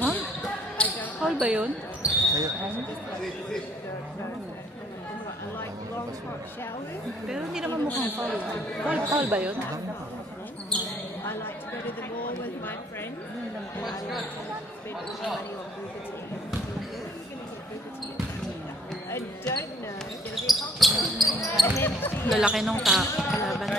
Huh? Foul ba yun? Pero hindi naman mukhang foul. Foul ba yun? I like to go to the mall with my friends. I like to spend all the money on Booker T. I don't know. And then Lalaki nung laban.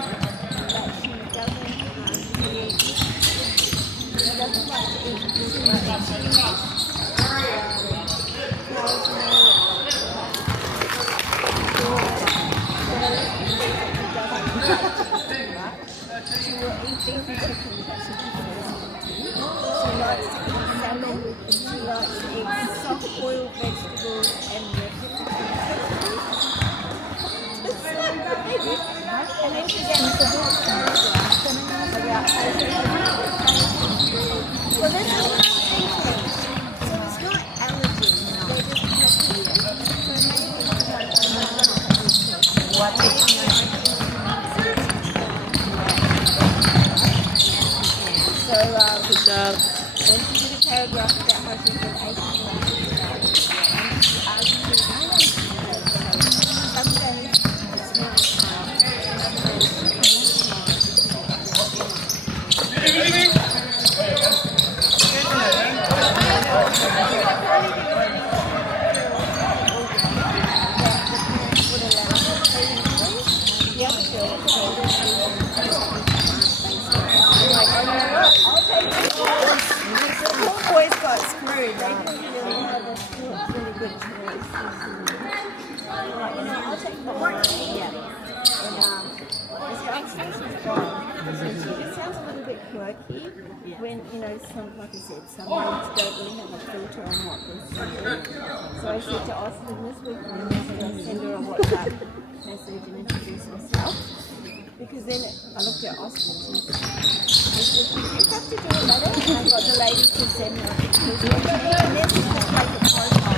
she doesn't like to eat too much. She will eat beef and chicken, but she prefers tea. She likes to eat salmon. She likes to eat soft boiled vegetables and and then she gets the book. Well, this is what I'm thinking. So it's not allergies. They're just what So, Good job. when she did a paragraph about how she's been aching and some days it's really boys got screwed. They didn't really have a really good choice. Like, I'll take the one. Yeah. And so I'm sure she's gone. She just sounds a little bit quirky when, like I said, some ladies don't really have a filter on what they're saying. So I said to Austin this week, I'm going to send her a WhatsApp message and introduce herself. Because then I looked at Austin and she said, you have to do a letter, and I got the lady to send her pictures of me, and then she just like a profile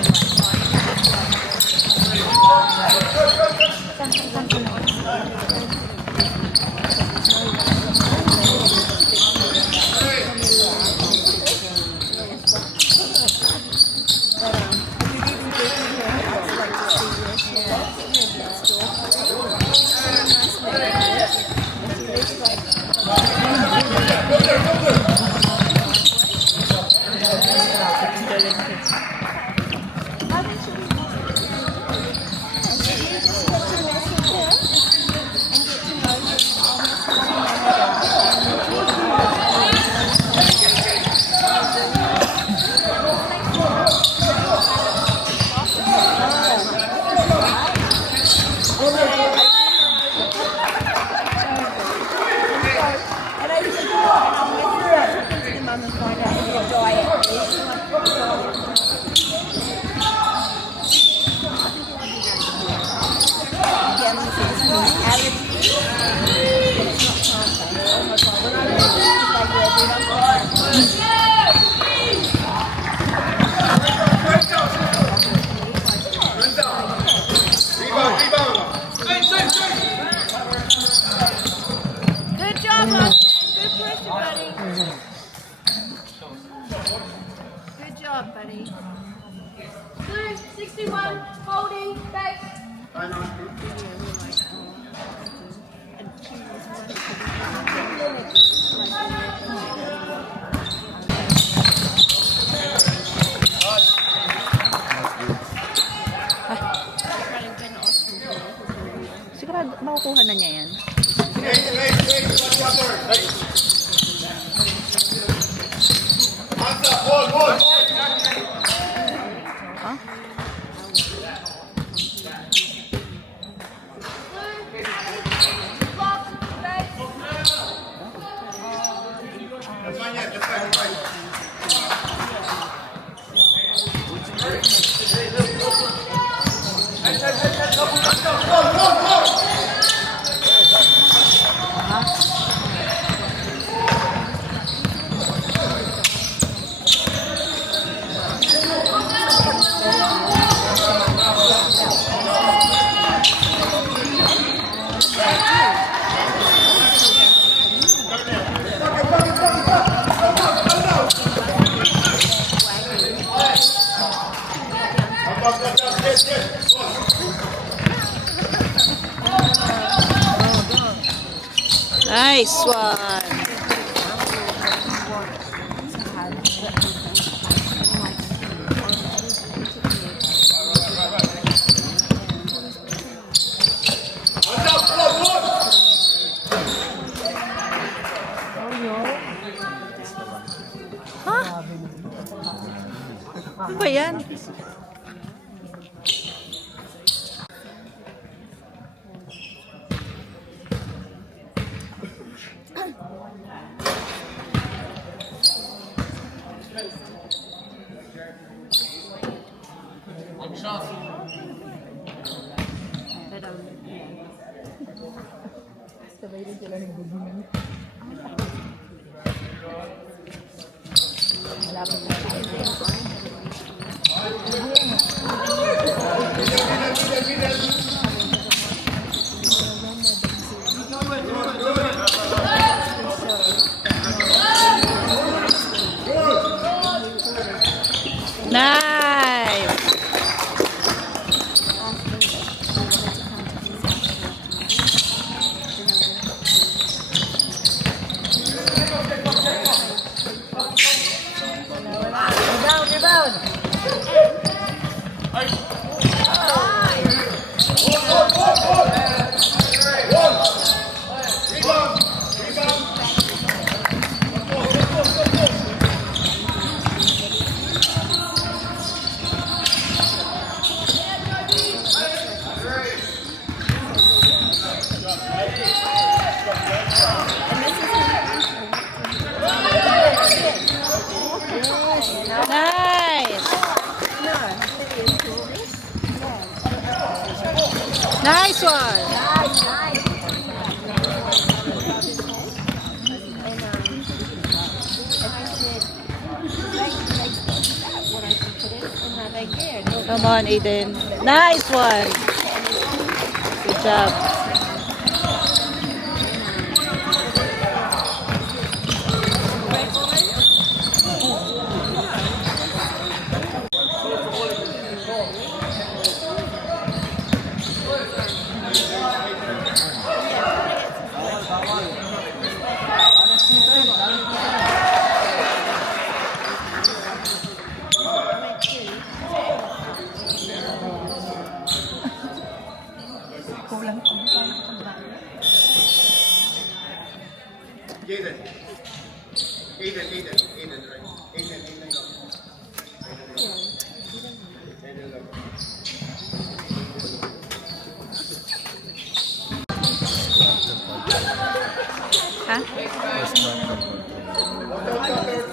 Good job, Austin. Good push, buddy. Good job, buddy. 61, holding, back. Sigurado, makukuha na niya yan. Nice one. Ha? Ano ba yan? Nice. Nice one. Nice, nice. Come on, Aiden. Nice one. Good job. Aiden, right? Aiden, go. Aiden, go. Ha?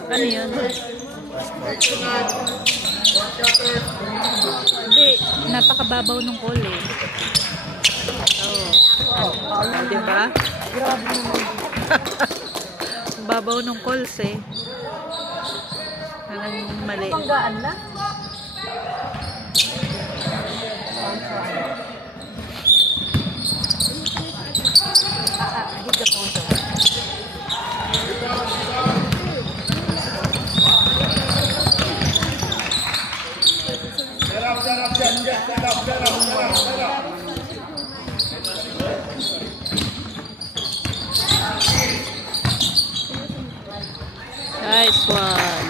Ano yun? Hindi, napakababaw ng call eh. Oh, diba? Babaw ng calls eh. Parang mali. Panggaan na? Nice one.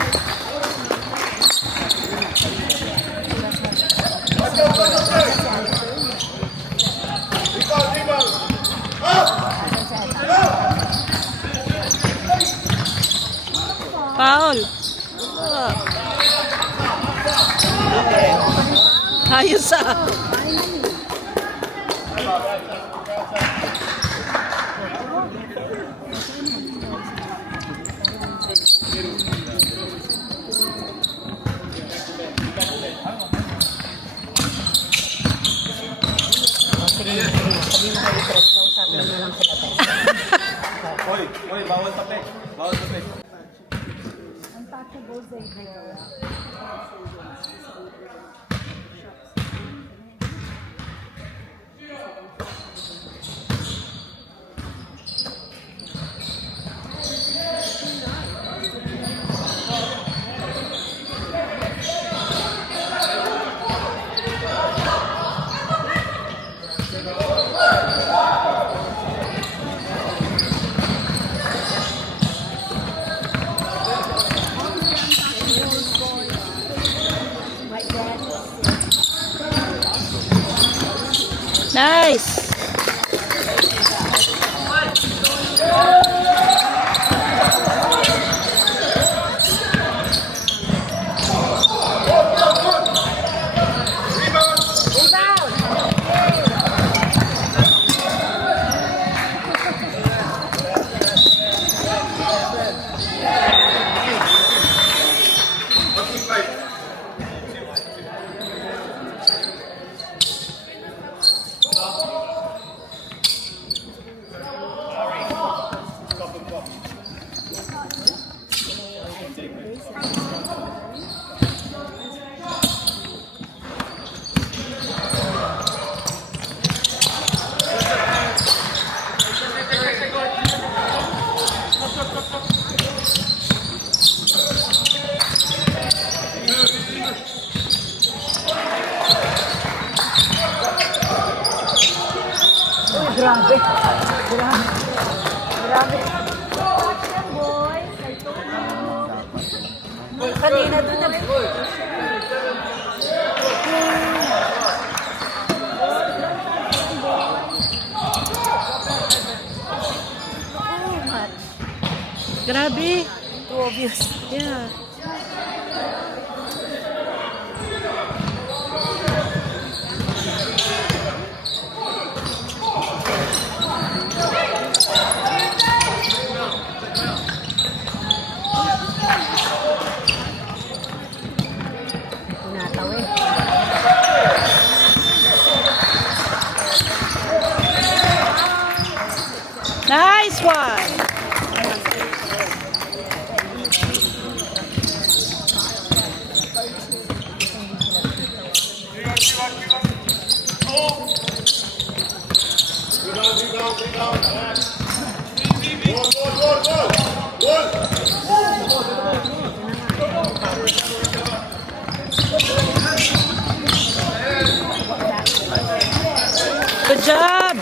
Foul. Ayos ah. Hoy, bawal tape. Bawal tape. Nice. Grabe. Grabe. Grabe. Watch them, boys. I told you. Kanina doon na. Grabe. Too obvious. Yeah. Natawin. Nice one. Good job.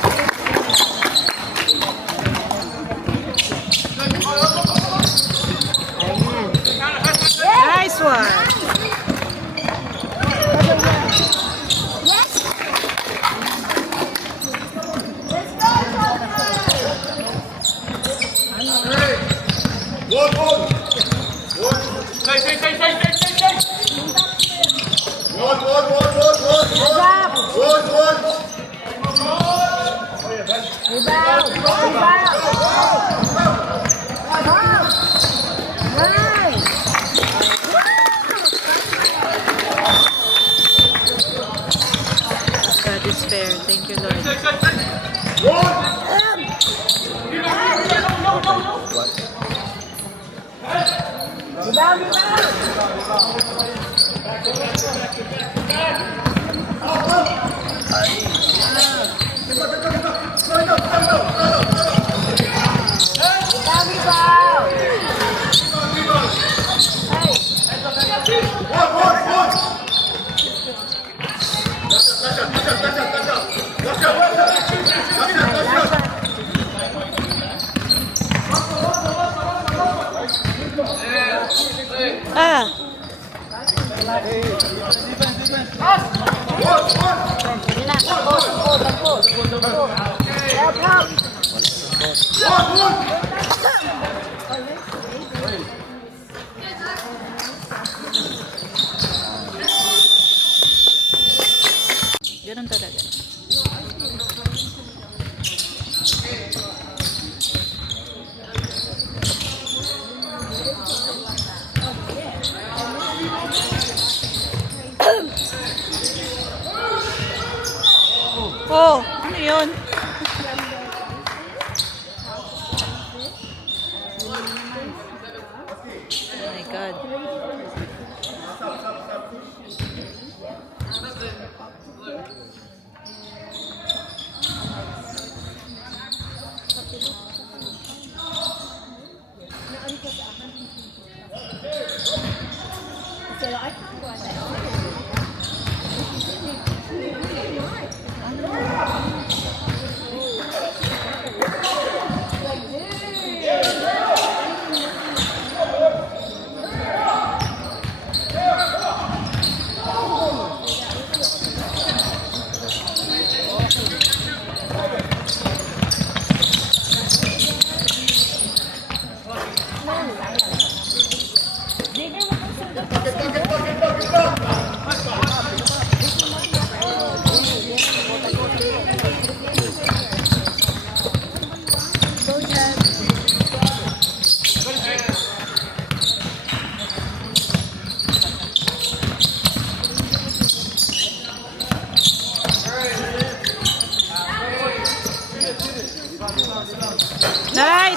Nice one. God is fair. Thank you, Lord. Ah. Ganun talaga. Oh, ano yun? Oh my God.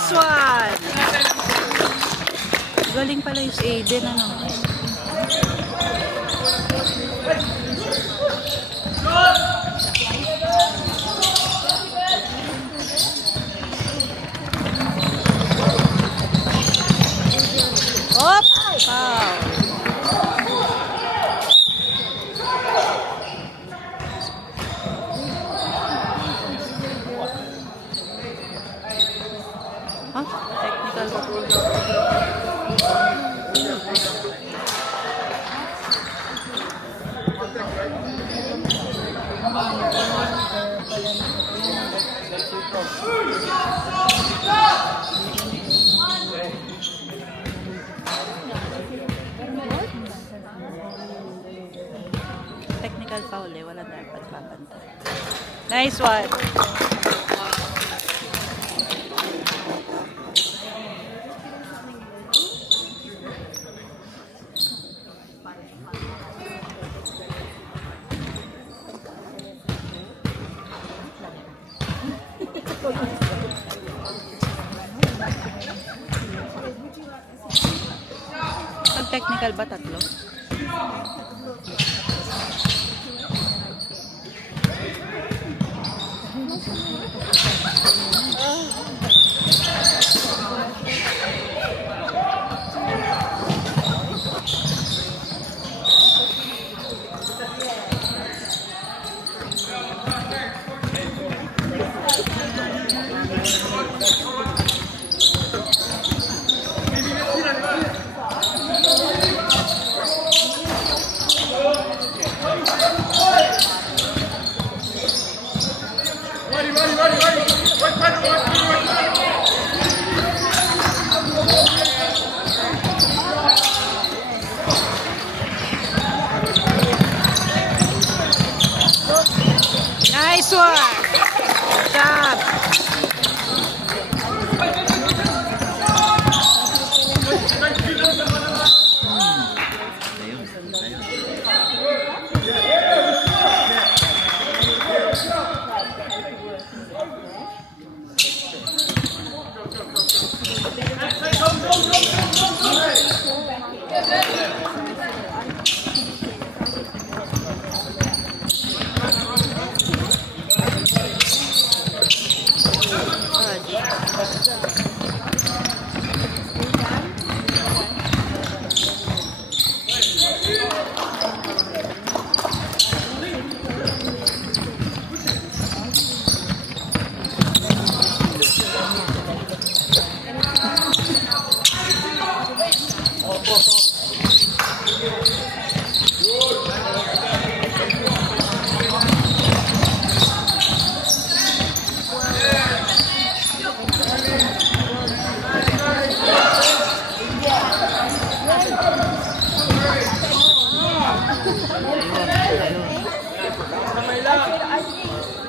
Nice one! Galing pala yung si Aiden, ano? Hop! Wow! Huh? Technical. Technical foul eh. Wala dapat papantay. Nice one. Pag technical ba tatlo? Nice one! Good job!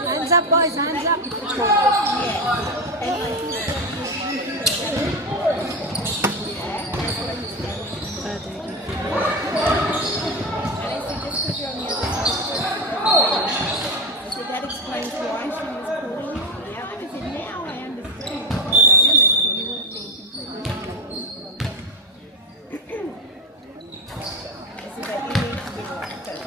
Hands up, boys, hands up. So that explains why she was pulling. Yeah, I said, now I understand the dynamics. You would think so that you need to be like that.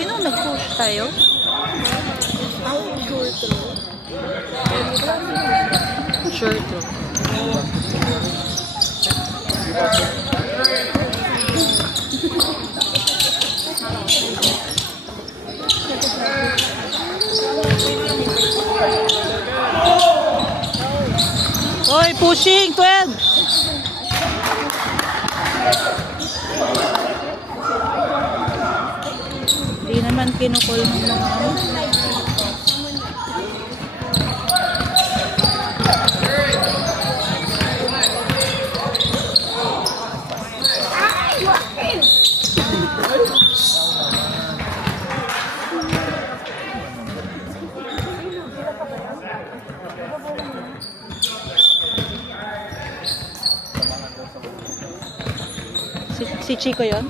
Sino nag-push tayo? Short throw. Oy, pushing, 12. Hindi naman kinukul ng mga ano. Si Chico yon.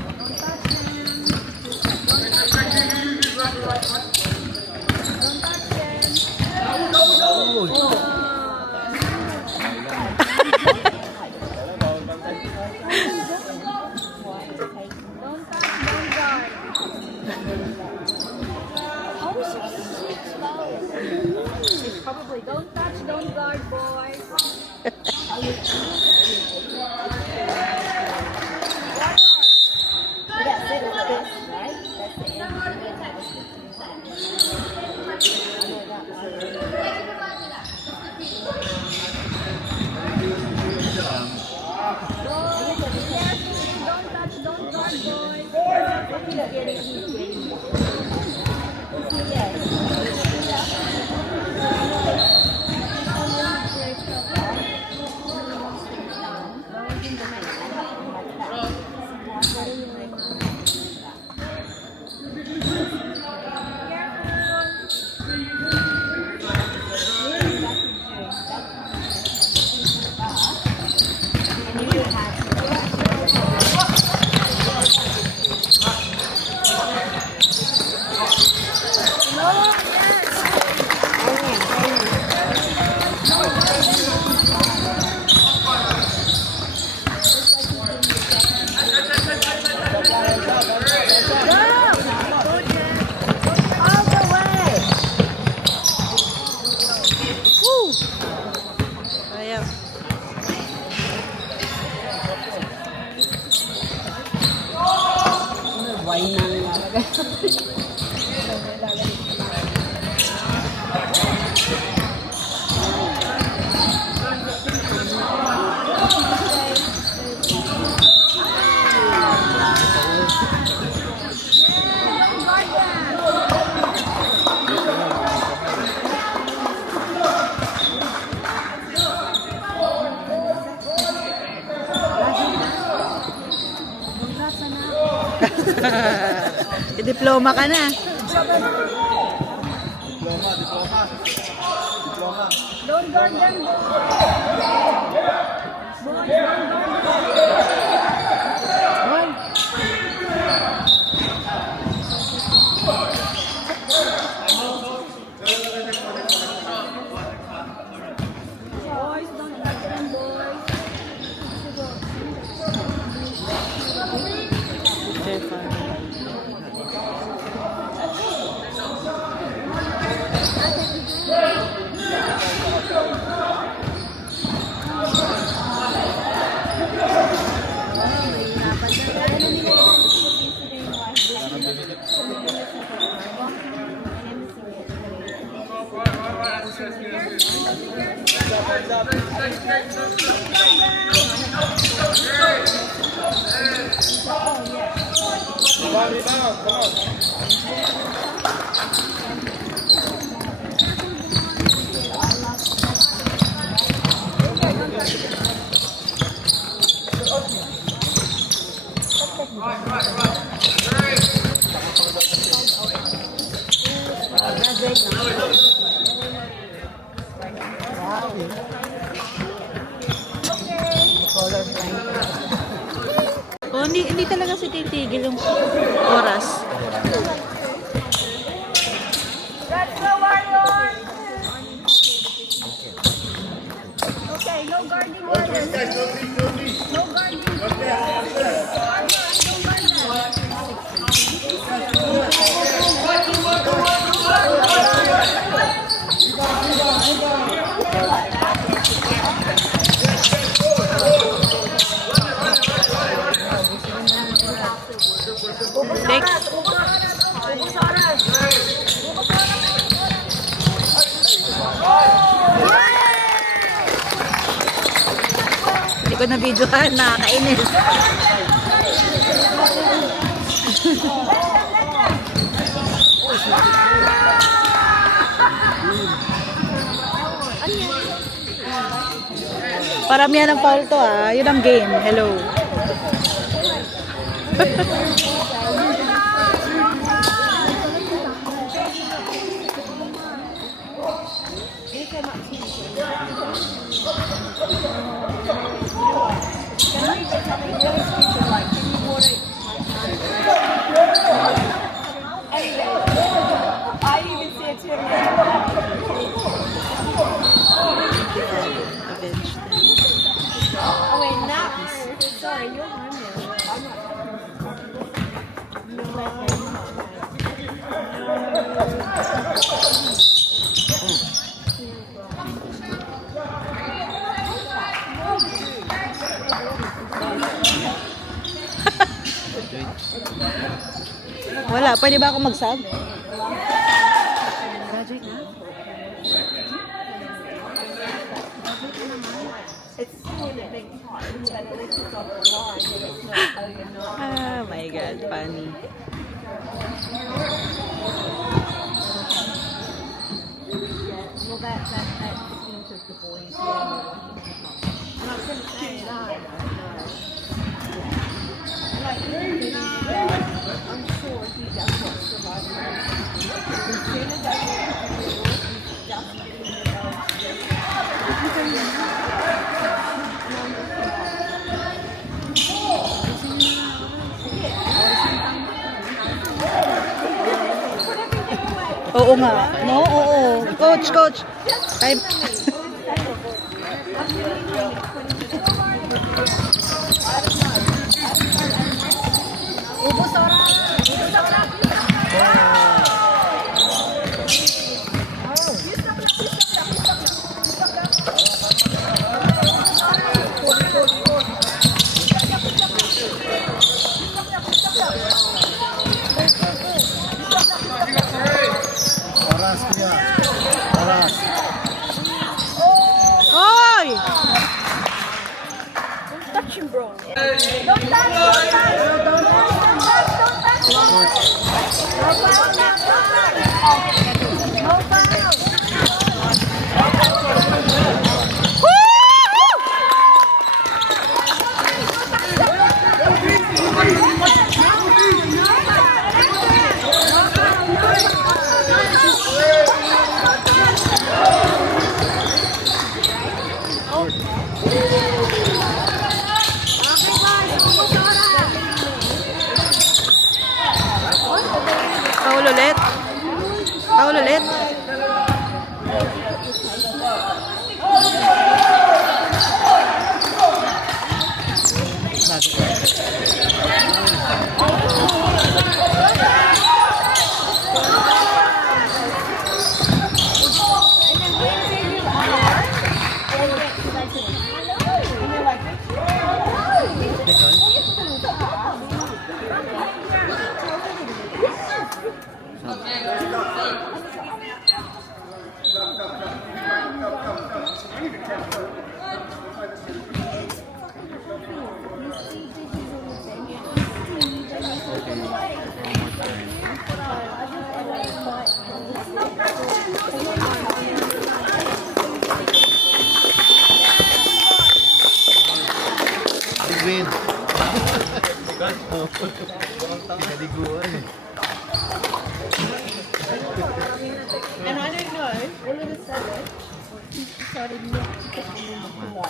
Probably don't touch, don't guard, boys. That's it, right? That's the end. Don't touch, don't guard, boys. He's getting. Ayan. Wine na nilalagay. Diploma ka na. Diploma. Don't guard them, boys. Boys, don't guard them. Boys, don't touch them, boys. Rebound, come on. Oh, hindi talaga si titigil yung oras. Let's go, Warriors! Okay, no guarding Warriors. No guarding. Next. Hindi ko na videohan, nakakainis. Paramihan ng foul to ah. Yun ang game. Hello. I even see it too. Oh wait, not her. Sorry, you're mine now. I'm not. Wala. Pwede ba ako mag-sub? It's still in a big pot, but at least it's off the line and it's not, oh, you're not. Ah, my God. Funny. Well, that seems as the boys. I'm not going to say no. I'm sure he does not survive. As soon as I get to the door, he's just getting Oo nga. No, oo. Coach, coach. Ay. Ubus oras. Oras kuya. Oras. Oy! Touch him, bro. Don't touch, don't touch, don't touch, don't touch, don't touch. No foul now, no foul. Paul ulit. Paul ulit. Win. Pinaliguan eh. And I don't know, all of a sudden, he decided not to get me in the pool.